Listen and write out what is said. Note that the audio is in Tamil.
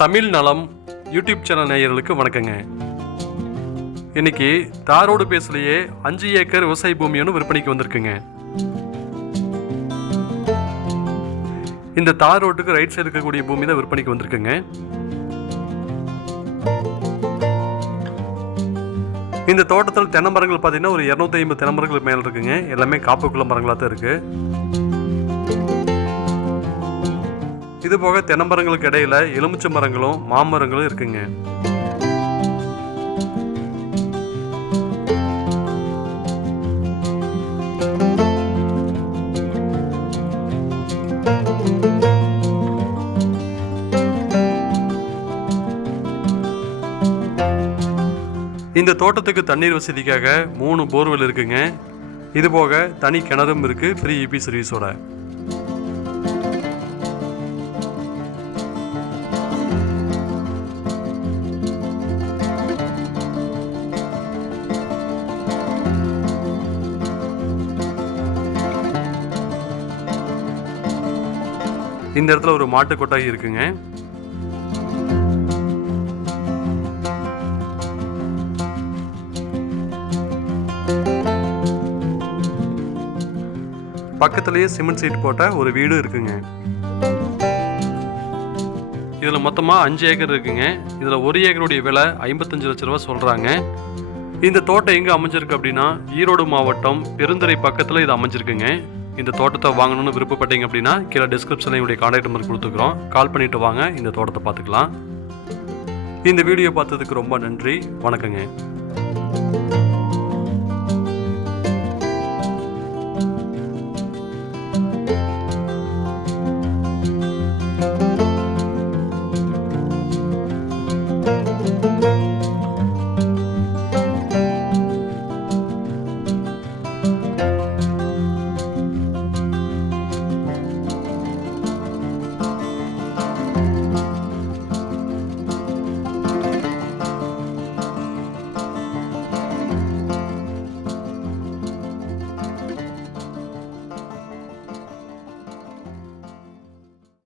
தமிழ் நலம் யூடியூப் சேனல் நேயர்களுக்கு வணக்கங்க. இன்னைக்கு தாரோடு பேசலையே 5 ஏக்கர் விவசாய பூமி ஒன்று விற்பனைக்கு வந்திருக்குங்க. இந்த தார் ரோட்டுக்கு ரைட் சைடு இருக்கக்கூடிய பூமி தான் விற்பனைக்கு வந்திருக்குங்க. இந்த தோட்டத்தில் தென்னை மரங்கள் பார்த்தீங்கன்னா ஒரு 250 தென்னை மரங்களுக்கு மேலே இருக்குங்க. எல்லாமே காப்புக்குள்ள மரங்களாக தான் இருக்கு. இது போக தென்னை மரங்களுக்கு இடையில எலுமிச்சை மரங்களும் மாமரங்களும் இருக்குங்க. இந்த தோட்டத்துக்கு தண்ணீர் வசதிக்காக 3 போர்வெல் இருக்குங்க. இது போக தனி கிணறும் இருக்கு, ஃப்ரீ இபி சர்வீஸோட. இந்த இடத்துல ஒரு மாட்டு கொட்டாய் இருக்குங்க. பக்கத்திலேயே சிமெண்ட் சீட் போட்ட ஒரு வீடு இருக்குங்க. இதுல மொத்தமா 5 ஏக்கர் இருக்குங்க. இதுல 1 ஏக்கருடைய விலை 55 லட்சம் ரூபாய் சொல்றாங்க. இந்த தோட்டம் எங்க அமைஞ்சிருக்கு அப்படின்னா ஈரோடு மாவட்டம் பெருந்துறை பக்கத்துல இது அமைஞ்சிருக்குங்க. இந்த தோட்டத்தை வாங்கணும்னு விருப்பப்பட்டீங்க அப்படின்னா கீழே டிஸ்கிரிப்ஷனில் என்னுடைய கான்டாக்ட் நம்பர் கொடுத்துக்கிறோம். கால் பண்ணிட்டு வாங்க, இந்த தோட்டத்தை பார்த்துக்கலாம். இந்த வீடியோ பார்த்ததுக்கு ரொம்ப நன்றி. வணக்கங்க.